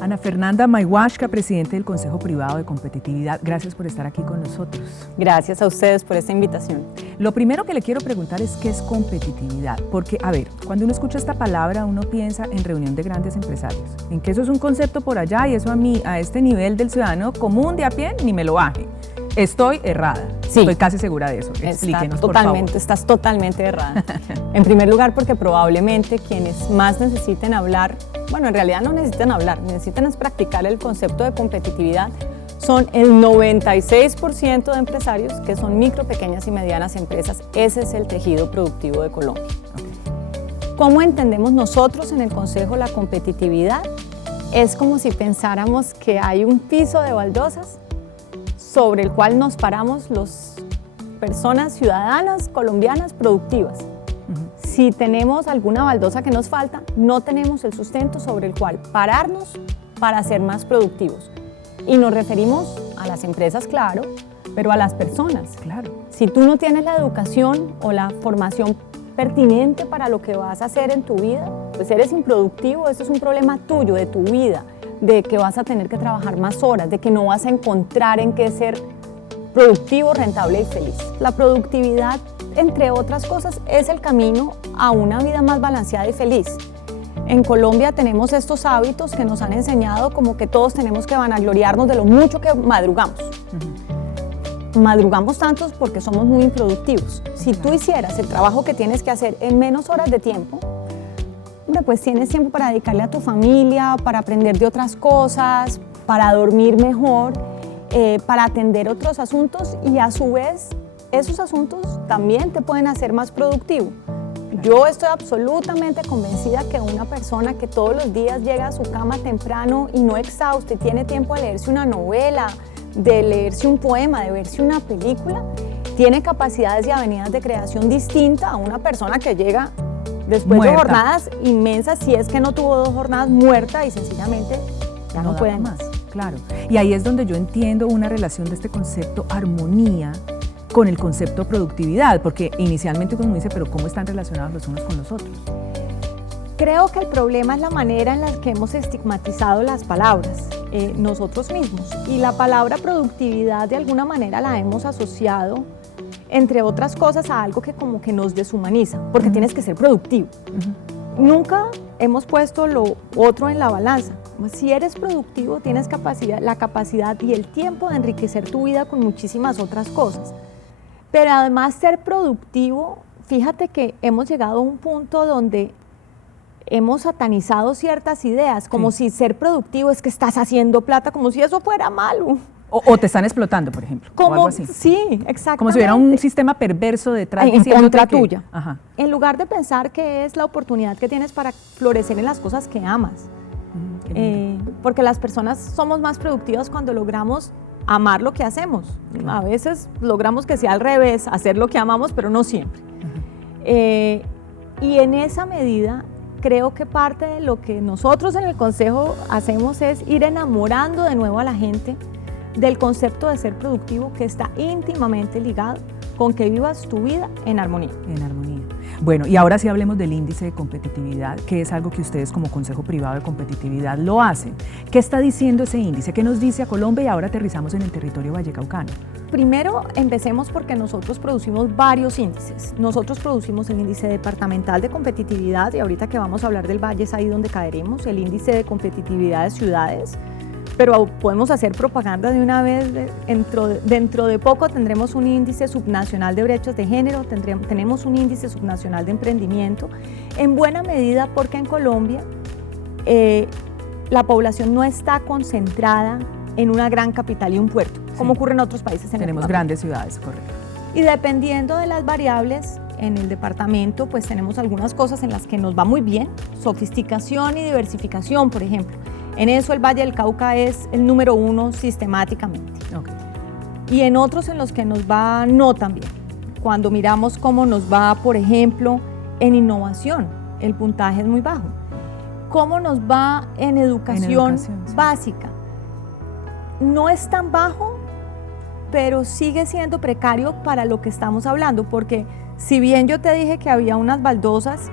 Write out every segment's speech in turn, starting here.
Ana Fernanda Maihuashka, presidente del Consejo Privado de Competitividad, gracias por estar aquí con nosotros. Gracias a ustedes por esta invitación. Lo primero que le quiero preguntar es ¿qué es competitividad? Porque, a ver, cuando uno escucha esta palabra, uno piensa en reunión de grandes empresarios, en que eso es un concepto por allá y eso a este nivel del ciudadano común de a pie, ni me lo baje. Estoy errada. Sí. Estoy casi segura de eso. Explíquenos, por favor. Estás totalmente errada. En primer lugar, porque probablemente quienes más necesiten hablar, bueno, en realidad no necesitan hablar, necesitan es practicar el concepto de competitividad, son el 96% de empresarios que son micro, pequeñas y medianas empresas. Ese es el tejido productivo de Colombia. Okay. ¿Cómo entendemos nosotros en el Consejo la competitividad? Es como si pensáramos que hay un piso de baldosas sobre el cual nos paramos las personas ciudadanas colombianas productivas. Si tenemos alguna baldosa que nos falta, no tenemos el sustento sobre el cual pararnos para ser más productivos. Y nos referimos a las empresas, claro, pero a las personas. Claro. Si tú no tienes la educación o la formación pertinente para lo que vas a hacer en tu vida, pues eres improductivo. Eso es un problema tuyo, de tu vida, de que vas a tener que trabajar más horas, de que no vas a encontrar en qué ser productivo, rentable y feliz. La productividad, entre otras cosas, es el camino a una vida más balanceada y feliz. En Colombia tenemos estos hábitos que nos han enseñado como que todos tenemos que vanagloriarnos de lo mucho que madrugamos. Madrugamos tantos porque somos muy improductivos. Si tú hicieras el trabajo que tienes que hacer en menos horas de tiempo, pues tienes tiempo para dedicarle a tu familia, para aprender de otras cosas, para dormir mejor, para atender otros asuntos y a su vez esos asuntos también te pueden hacer más productivo. Yo estoy absolutamente convencida que una persona que todos los días llega a su cama temprano y no exhausta y tiene tiempo de leerse una novela, de leerse un poema, de verse una película, tiene capacidades y avenidas de creación distinta a una persona que llega después muerta. De jornadas inmensas, si es que no tuvo 2 jornadas, muerta y sencillamente ya no puede más. Claro, y ahí es donde yo entiendo una relación de este concepto armonía con el concepto productividad, porque inicialmente uno dice, pero ¿cómo están relacionados los unos con los otros? Creo que el problema es la manera en la que hemos estigmatizado las palabras, nosotros mismos, y la palabra productividad de alguna manera la hemos asociado, entre otras cosas, a algo que como que nos deshumaniza, porque tienes que ser productivo. Nunca hemos puesto lo otro en la balanza. Si eres productivo, tienes la capacidad y el tiempo de enriquecer tu vida con muchísimas otras cosas. Pero además ser productivo, fíjate que hemos llegado a un punto donde hemos satanizado ciertas ideas, como si ser productivo es que estás haciendo plata, como si eso fuera malo. O te están explotando, por ejemplo, o algo así. Sí, exactamente. Como si hubiera un sistema perverso detrás en contra tuya. Ajá. En lugar de pensar que es la oportunidad que tienes para florecer en las cosas que amas. Porque las personas somos más productivas cuando logramos amar lo que hacemos. A veces logramos que sea al revés, hacer lo que amamos, pero no siempre. Y en esa medida, creo que parte de lo que nosotros en el Consejo hacemos es ir enamorando de nuevo a la gente del concepto de ser productivo, que está íntimamente ligado con que vivas tu vida en armonía. En armonía. Bueno, y ahora sí hablemos del índice de competitividad, que es algo que ustedes como Consejo Privado de Competitividad lo hacen. ¿Qué está diciendo ese índice? ¿Qué nos dice a Colombia? Y ahora aterrizamos en el territorio vallecaucano. Primero, empecemos porque nosotros producimos varios índices. Nosotros producimos el índice departamental de competitividad, y ahorita que vamos a hablar del Valle es ahí donde caeremos, el índice de competitividad de ciudades, pero podemos hacer propaganda de una vez. Dentro de poco tendremos un índice subnacional de brechas de género, tenemos un índice subnacional de emprendimiento, en buena medida porque en Colombia la población no está concentrada en una gran capital y un puerto, como ocurre en otros países. Tenemos grandes ciudades, correcto. Y dependiendo de las variables en el departamento, pues tenemos algunas cosas en las que nos va muy bien, sofisticación y diversificación, por ejemplo. En eso el Valle del Cauca es el número 1 sistemáticamente. Okay. Y en otros en los que nos va no tan bien. Cuando miramos cómo nos va, por ejemplo, en innovación, el puntaje es muy bajo. ¿Cómo nos va en educación sí. básica? No es tan bajo, pero sigue siendo precario para lo que estamos hablando, porque si bien yo te dije que había unas baldosas,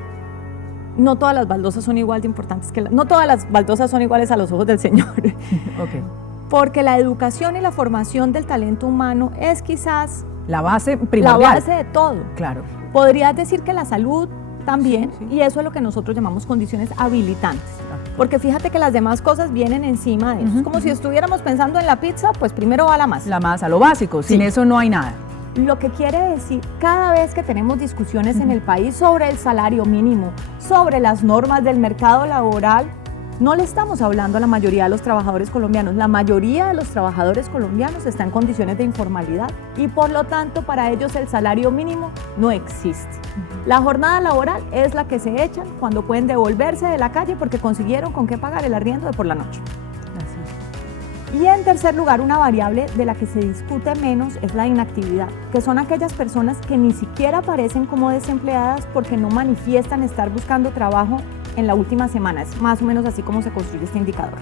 no todas las baldosas son igual de importantes no todas las baldosas son iguales a los ojos del Señor. Okay. Porque la educación y la formación del talento humano es quizás la base primordial. La base de todo. Claro. Podrías decir que la salud también, sí. Y eso es lo que nosotros llamamos condiciones habilitantes. Porque fíjate que las demás cosas vienen encima de eso. Es como si estuviéramos pensando en la pizza, pues primero va la masa. La masa, lo básico, sin eso no hay nada. Lo que quiere decir, cada vez que tenemos discusiones en el país sobre el salario mínimo, sobre las normas del mercado laboral, no le estamos hablando a la mayoría de los trabajadores colombianos. La mayoría de los trabajadores colombianos están en condiciones de informalidad y por lo tanto para ellos el salario mínimo no existe. La jornada laboral es la que se echan cuando pueden devolverse de la calle porque consiguieron con qué pagar el arriendo de por la noche. Así. Y en tercer lugar, una variable de la que se discute menos es la inactividad, que son aquellas personas que ni siquiera aparecen como desempleadas porque no manifiestan estar buscando trabajo en la última semana. Es más o menos así como se construye este indicador.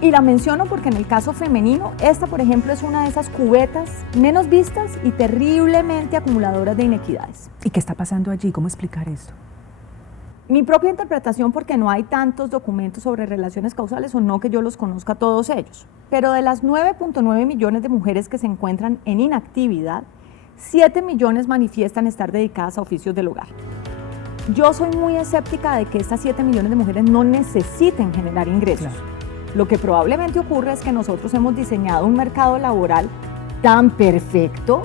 Y la menciono porque en el caso femenino, esta por ejemplo es una de esas cubetas menos vistas y terriblemente acumuladoras de inequidades. ¿Y qué está pasando allí? ¿Cómo explicar esto? Mi propia interpretación, porque no hay tantos documentos sobre relaciones causales o no que yo los conozca todos ellos, pero de las 9.9 millones de mujeres que se encuentran en inactividad, 7 millones manifiestan estar dedicadas a oficios del hogar. Yo soy muy escéptica de que estas 7 millones de mujeres no necesiten generar ingresos. Claro. Lo que probablemente ocurre es que nosotros hemos diseñado un mercado laboral tan perfecto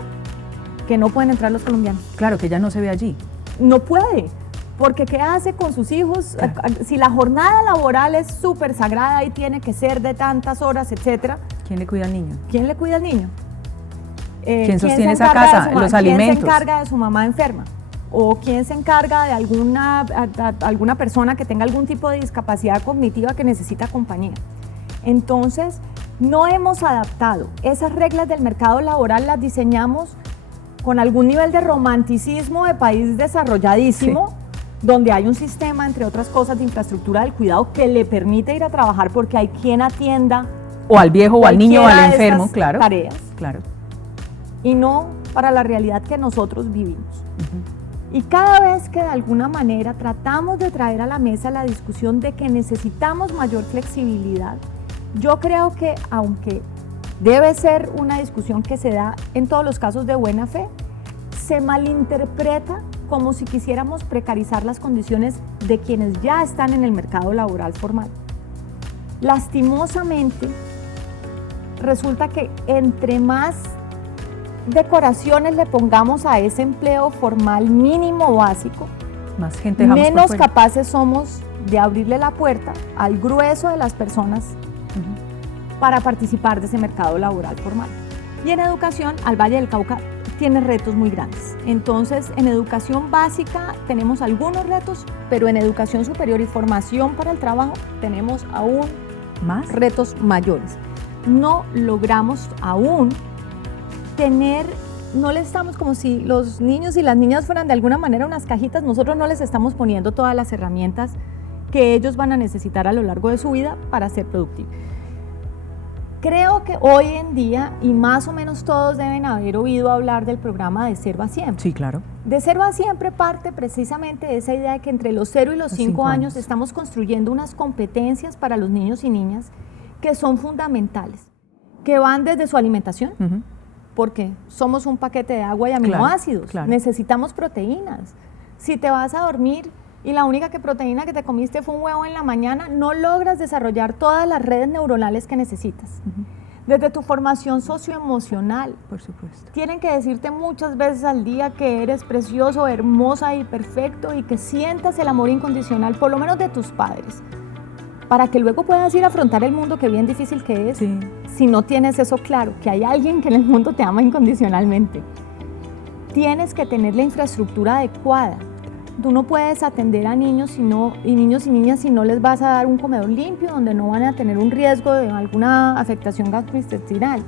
que no pueden entrar los colombianos. Claro, que ella no se ve allí. No puede, porque ¿qué hace con sus hijos? Claro. Si la jornada laboral es súper sagrada y tiene que ser de tantas horas, etcétera. ¿Quién le cuida al niño? ¿Quién le cuida al niño? ¿Quién sostiene esa casa, los alimentos? ¿Quién se encarga de su mamá enferma? ¿O quién se encarga de alguna persona que tenga algún tipo de discapacidad cognitiva que necesita compañía? Entonces, no hemos adaptado. Esas reglas del mercado laboral las diseñamos con algún nivel de romanticismo de país desarrolladísimo, sí, donde hay un sistema, entre otras cosas, de infraestructura del cuidado que le permite ir a trabajar porque hay quien atienda o al viejo o al niño o al enfermo, claro, tareas. Claro. Y no para la realidad que nosotros vivimos. Y cada vez que de alguna manera tratamos de traer a la mesa la discusión de que necesitamos mayor flexibilidad, yo creo que aunque debe ser una discusión que se da en todos los casos de buena fe, se malinterpreta como si quisiéramos precarizar las condiciones de quienes ya están en el mercado laboral formal. Lastimosamente, resulta que entre más decoraciones le pongamos a ese empleo formal mínimo básico, más gente menos capaces somos de abrirle la puerta al grueso de las personas para participar de ese mercado laboral formal. Y en educación, al Valle del Cauca tiene retos muy grandes. Entonces, en educación básica tenemos algunos retos, pero en educación superior y formación para el trabajo tenemos aún más retos mayores. No logramos aún no le estamos, como si los niños y las niñas fueran de alguna manera unas cajitas, nosotros no les estamos poniendo todas las herramientas que ellos van a necesitar a lo largo de su vida para ser productivos. Creo que hoy en día, y más o menos todos deben haber oído hablar del programa de 0 a Siempre. Sí, claro. De 0 a Siempre parte precisamente de esa idea de que entre los 0 y los 5 años estamos construyendo unas competencias para los niños y niñas que son fundamentales, que van desde su alimentación, porque somos un paquete de agua y aminoácidos, claro. Necesitamos proteínas. Si te vas a dormir y la única proteína que te comiste fue un huevo en la mañana, no logras desarrollar todas las redes neuronales que necesitas. Desde tu formación socioemocional, por supuesto, tienen que decirte muchas veces al día que eres precioso, hermosa y perfecto y que sientas el amor incondicional, por lo menos de tus padres, para que luego puedas ir a afrontar el mundo, que bien difícil que es, sí, si no tienes eso claro, que hay alguien que en el mundo te ama incondicionalmente. Tienes que tener la infraestructura adecuada. Tú no puedes atender a niños y niñas si no les vas a dar un comedor limpio, donde no van a tener un riesgo de alguna afectación gastrointestinal.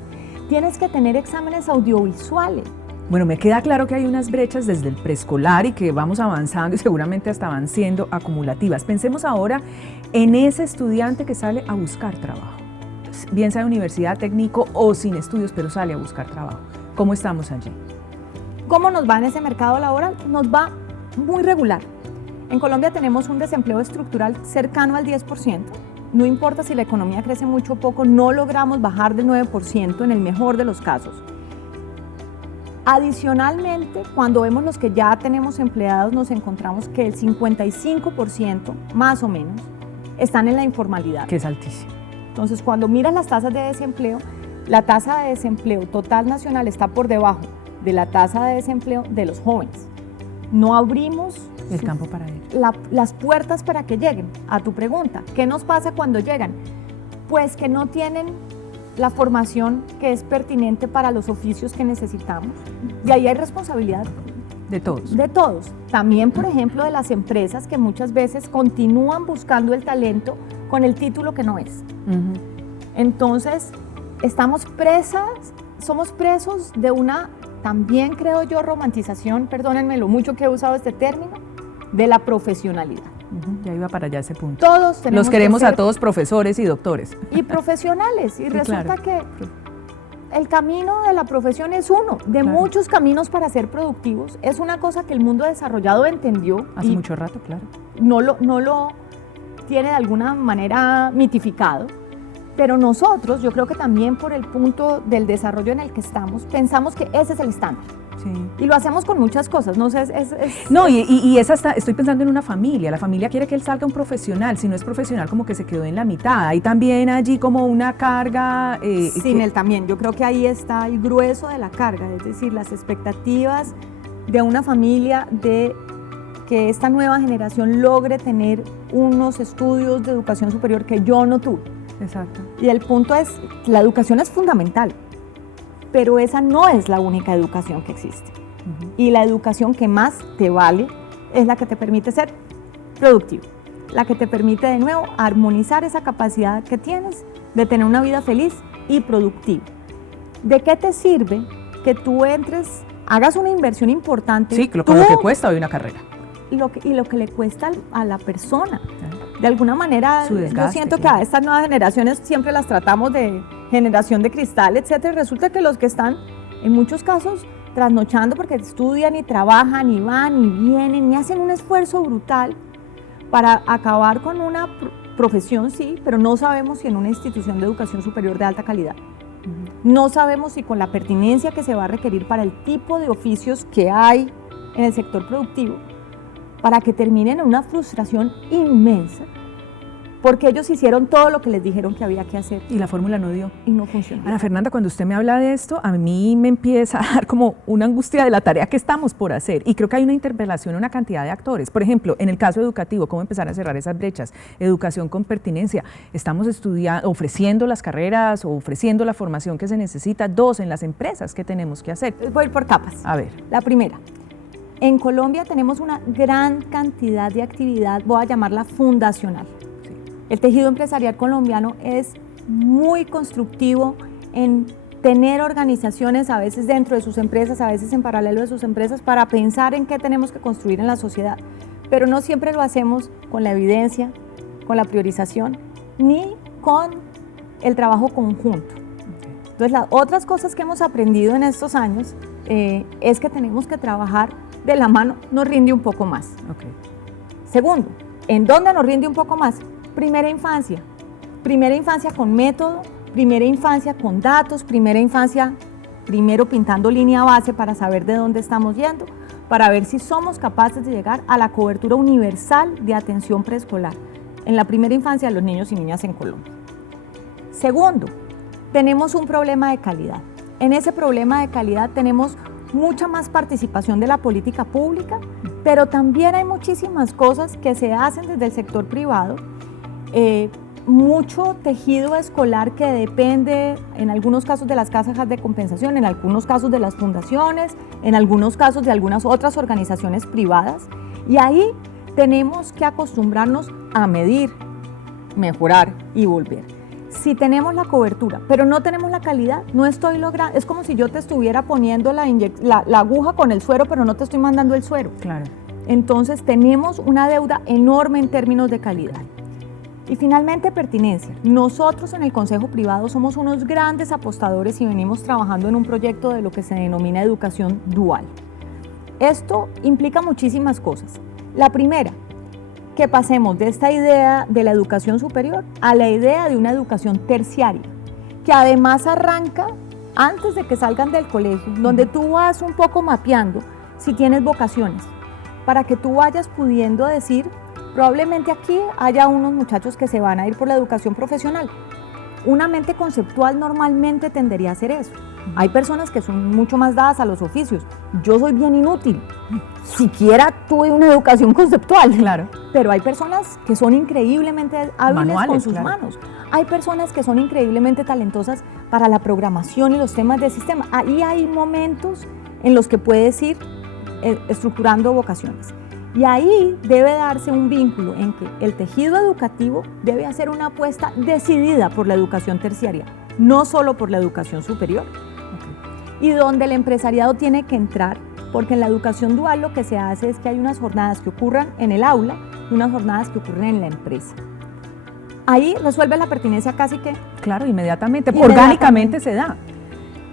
Tienes que tener exámenes audiovisuales. Bueno, me queda claro que hay unas brechas desde el preescolar y que vamos avanzando y seguramente hasta van siendo acumulativas. Pensemos ahora en ese estudiante que sale a buscar trabajo, bien sea de universidad, técnico o sin estudios, pero sale a buscar trabajo. ¿Cómo estamos allí? ¿Cómo nos va en ese mercado laboral? Nos va muy regular. En Colombia tenemos un desempleo estructural cercano al 10%. No importa si la economía crece mucho o poco, no logramos bajar del 9% en el mejor de los casos. Adicionalmente, cuando vemos los que ya tenemos empleados, nos encontramos que el 55%, más o menos, están en la informalidad. Que es altísimo. Entonces, cuando miras las tasas de desempleo, la tasa de desempleo total nacional está por debajo de la tasa de desempleo de los jóvenes. No abrimos el campo para ellos. Las puertas para que lleguen. A tu pregunta, ¿qué nos pasa cuando llegan? Pues que no tienen la formación que es pertinente para los oficios que necesitamos. Y ahí hay responsabilidad de todos. De todos. También, por ejemplo, de las empresas que muchas veces continúan buscando el talento con el título que no es. Entonces, somos presos de una, también creo yo, romantización, perdónenme lo mucho que he usado este término, de la profesionalidad. Ya iba para allá ese punto. Todos tenemos Los queremos a todos profesores y doctores. Y profesionales. Y sí, resulta claro. que el camino de la profesión es uno, de claro. muchos caminos para ser productivos. Es una cosa que el mundo desarrollado entendió. Hace mucho rato, claro. No lo tiene de alguna manera mitificado. Pero nosotros, yo creo que también por el punto del desarrollo en el que estamos, pensamos que ese es el estándar. Sí. Y lo hacemos con muchas cosas, no sé, estoy pensando en una familia. La familia quiere que él salga un profesional, si no es profesional como que se quedó en la mitad. Hay también allí como una carga. Sin él también, yo creo que ahí está el grueso de la carga, es decir, las expectativas de una familia de que esta nueva generación logre tener unos estudios de educación superior que yo no tuve. Exacto. Y el punto es, la educación es fundamental, pero esa no es la única educación que existe. Y la educación que más te vale es la que te permite ser productivo, la que te permite de nuevo armonizar esa capacidad que tienes de tener una vida feliz y productiva. ¿De qué te sirve que tú entres, hagas una inversión importante? Sí, con lo que cuesta hoy una carrera. Y lo que le cuesta a la persona. De alguna manera, yo siento que a estas nuevas generaciones siempre las tratamos de generación de cristal, etcétera. Resulta que los que están, en muchos casos, trasnochando porque estudian y trabajan y van y vienen y hacen un esfuerzo brutal para acabar con una profesión, sí, pero no sabemos si en una institución de educación superior de alta calidad. No sabemos si con la pertinencia que se va a requerir para el tipo de oficios que hay en el sector productivo, para que terminen en una frustración inmensa, porque ellos hicieron todo lo que les dijeron que había que hacer. Y la fórmula no dio. Y no funcionó. Ana Fernanda, cuando usted me habla de esto, a mí me empieza a dar como una angustia de la tarea que estamos por hacer. Y creo que hay una interpelación, una cantidad de actores. Por ejemplo, en el caso educativo, cómo empezar a cerrar esas brechas. Educación con pertinencia. Estamos ofreciendo las carreras o ofreciendo la formación que se necesita. Dos, en las empresas, ¿qué tenemos que hacer? Voy por capas. A ver. La primera. En Colombia tenemos una gran cantidad de actividad, voy a llamarla fundacional. Sí. El tejido empresarial colombiano es muy constructivo en tener organizaciones, a veces dentro de sus empresas, a veces en paralelo de sus empresas, para pensar en qué tenemos que construir en la sociedad. Pero no siempre lo hacemos con la evidencia, con la priorización, ni con el trabajo conjunto. Entonces, las otras cosas que hemos aprendido en estos años es que tenemos que trabajar de la mano, nos rinde un poco más. Okay. Segundo, ¿en dónde nos rinde un poco más? Primera infancia con método, primera infancia con datos, primera infancia primero pintando línea base para saber de dónde estamos yendo, para ver si somos capaces de llegar a la cobertura universal de atención preescolar en la primera infancia de los niños y niñas en Colombia. Segundo, tenemos un problema de calidad. En ese problema de calidad tenemos mucha más participación de la política pública, pero también hay muchísimas cosas que se hacen desde el sector privado, mucho tejido escolar que depende en algunos casos de las cajas de compensación, en algunos casos de las fundaciones, en algunos casos de algunas otras organizaciones privadas, y ahí tenemos que acostumbrarnos a medir, mejorar y volver. Si tenemos la cobertura, pero no tenemos la calidad, no estoy logrando, es como si yo te estuviera poniendo la aguja con el suero, pero no te estoy mandando el suero. Claro. Entonces tenemos una deuda enorme en términos de calidad. Y finalmente, pertinencia. Nosotros en el Consejo Privado somos unos grandes apostadores y venimos trabajando en un proyecto de lo que se denomina educación dual. Esto implica muchísimas cosas. La primera, que pasemos de esta idea de la educación superior a la idea de una educación terciaria, que además arranca antes de que salgan del colegio, donde tú vas un poco mapeando si tienes vocaciones, para que tú vayas pudiendo decir, probablemente aquí haya unos muchachos que se van a ir por la educación profesional. Una mente conceptual normalmente tendería a hacer eso. Hay personas que son mucho más dadas a los oficios. Yo soy bien inútil. Siquiera tuve una educación conceptual. Claro. Pero hay personas que son increíblemente hábiles Manuales, con sus claro. manos. Hay personas que son increíblemente talentosas para la programación y los temas de sistema. Ahí hay momentos en los que puedes ir estructurando vocaciones. Y ahí debe darse un vínculo en que el tejido educativo debe hacer una apuesta decidida por la educación terciaria, no solo por la educación superior. Y donde el empresariado tiene que entrar, porque en la educación dual lo que se hace es que hay unas jornadas que ocurran en el aula y unas jornadas que ocurren en la empresa. Ahí resuelve la pertinencia casi que... Claro, inmediatamente, orgánicamente se da.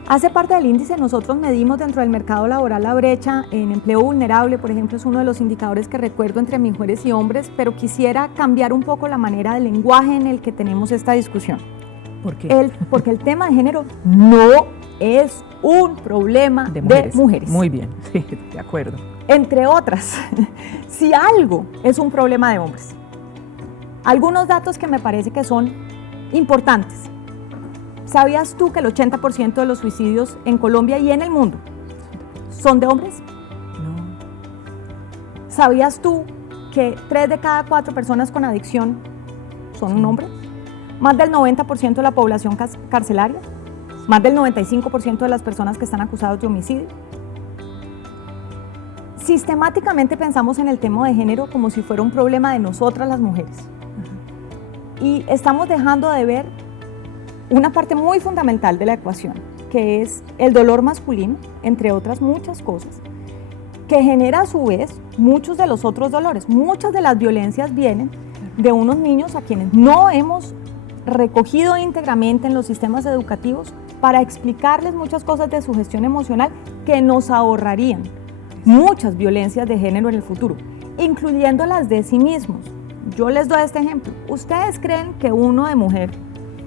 Hace parte del índice, nosotros medimos dentro del mercado laboral la brecha en empleo vulnerable, por ejemplo, es uno de los indicadores que recuerdo entre mujeres y hombres, pero quisiera cambiar un poco la manera del lenguaje en el que tenemos esta discusión. ¿Por qué? Porque el tema de género no es un problema de mujeres. Muy bien, sí, de acuerdo. Entre otras, si algo es un problema de hombres. Algunos datos que me parece que son importantes. ¿Sabías tú que el 80% de los suicidios en Colombia y en el mundo son de hombres? No. ¿Sabías tú que 3 de cada 4 personas con adicción son un hombre? Más del 90% de la población carcelaria, más del 95% de las personas que están acusadas de homicidio. Sistemáticamente pensamos en el tema de género como si fuera un problema de nosotras las mujeres. Y estamos dejando de ver una parte muy fundamental de la ecuación, que es el dolor masculino, entre otras muchas cosas, que genera a su vez muchos de los otros dolores. Muchas de las violencias vienen de unos niños a quienes no hemos recogido íntegramente en los sistemas educativos para explicarles muchas cosas de su gestión emocional que nos ahorrarían muchas violencias de género en el futuro, incluyendo las de sí mismos. Yo les doy este ejemplo. ¿Ustedes creen que uno de mujer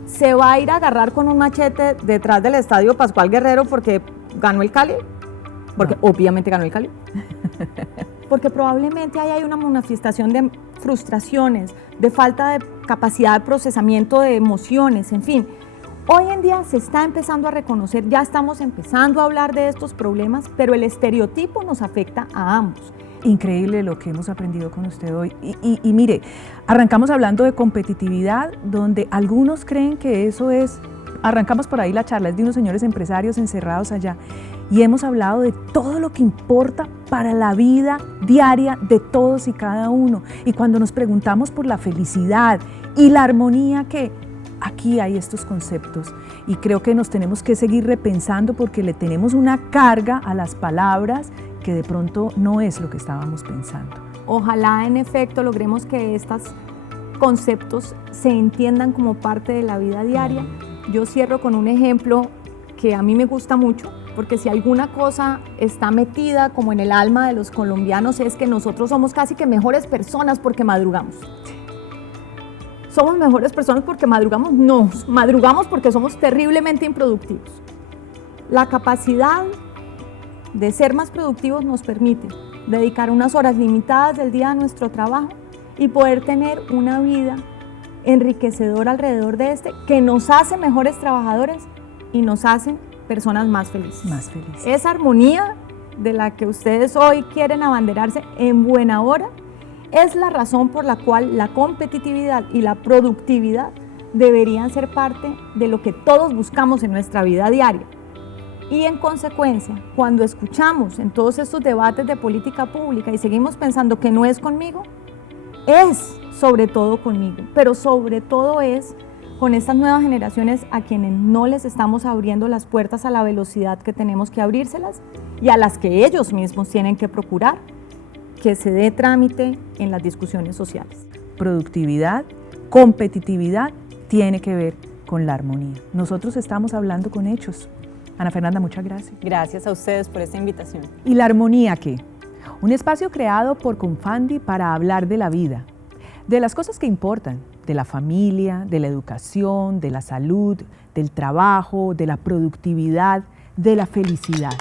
se va a ir a agarrar con un machete detrás del estadio Pascual Guerrero porque ganó el Cali? Porque obviamente ganó el Cali. Porque probablemente ahí hay una manifestación de frustraciones, de falta de capacidad de procesamiento de emociones, en fin. Hoy en día se está empezando a reconocer, ya estamos empezando a hablar de estos problemas, pero el estereotipo nos afecta a ambos. Increíble lo que hemos aprendido con usted hoy. Y mire, arrancamos hablando de competitividad, donde algunos creen que eso es, arrancamos por ahí la charla, es de unos señores empresarios encerrados allá, y hemos hablado de todo lo que importa para la vida diaria de todos y cada uno. Y cuando nos preguntamos por la felicidad y la armonía, que aquí hay estos conceptos, y creo que nos tenemos que seguir repensando porque le tenemos una carga a las palabras que de pronto no es lo que estábamos pensando. Ojalá en efecto logremos que estos conceptos se entiendan como parte de la vida diaria. Yo cierro con un ejemplo que a mí me gusta mucho, porque si alguna cosa está metida como en el alma de los colombianos es que nosotros somos casi que mejores personas porque madrugamos. ¿Somos mejores personas porque madrugamos? No, madrugamos porque somos terriblemente improductivos. La capacidad de ser más productivos nos permite dedicar unas horas limitadas del día a nuestro trabajo y poder tener una vida enriquecedora alrededor de que nos hace mejores trabajadores y nos hace personas más felices. Más felices. Esa armonía de la que ustedes hoy quieren abanderarse en buena hora es la razón por la cual la competitividad y la productividad deberían ser parte de lo que todos buscamos en nuestra vida diaria. Y en consecuencia, cuando escuchamos en todos estos debates de política pública y seguimos pensando que no es conmigo, es sobre todo conmigo, pero sobre todo es con estas nuevas generaciones a quienes no les estamos abriendo las puertas a la velocidad que tenemos que abrírselas y a las que ellos mismos tienen que procurar que se dé trámite en las discusiones sociales. Productividad, competitividad, tiene que ver con la armonía. Nosotros estamos hablando con hechos. Ana Fernanda, muchas gracias. Gracias a ustedes por esta invitación. ¿Y la armonía qué? Un espacio creado por Confandi para hablar de la vida, de las cosas que importan, de la familia, de la educación, de la salud, del trabajo, de la productividad, de la felicidad.